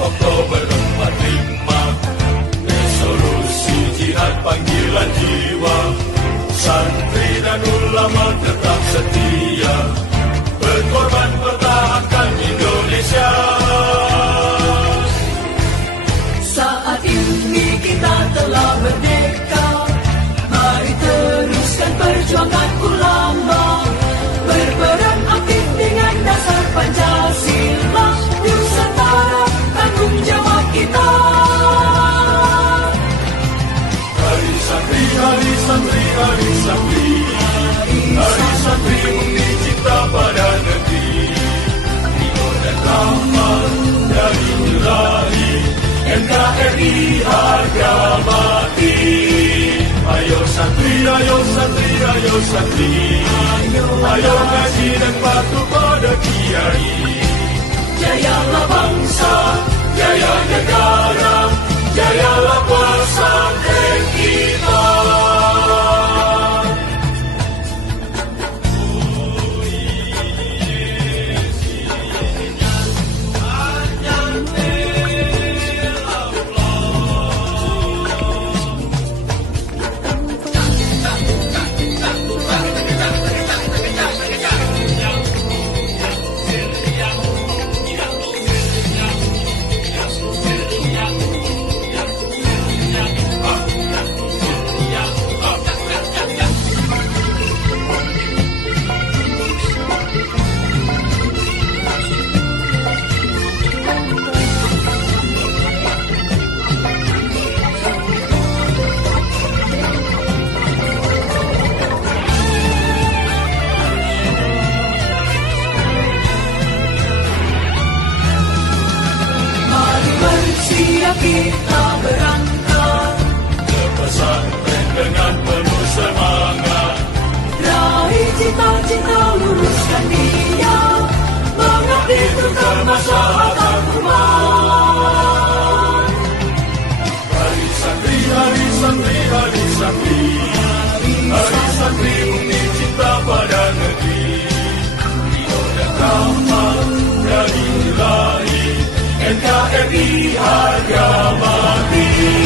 Oktober 45, resolusi jihad panggilan jiwa, santri dan ulama tetap setia, berkorban pertahankan Indonesia. Saat ini kita telah merdeka, mari teruskan perjuangan ulama, berperan aktif dengan dasar Pancasila, Nusantara tanggung jawab kita. Hari santri, hari santri, hari santri, hari santri bukti cinta pada negeri, ridho dan rahmat dari Ilahi, NKRI harga mati. Ayo santri, ayo santri, ayo santri, ayo ngaji dan patuh pada kiai. Jayalah bangsa, Jaya negara, jayalah pesantren kita. kita berangkat ke pesantren dengan penuh semangat, raih cita-cita, luruskan niat, mengabdi untuk kemaslahatan umat. Hari santri, hari santri, hari santri, hari santri bukti cinta pada negeri, ridho dan rahmat dari Ilahi, NKRI harga mati.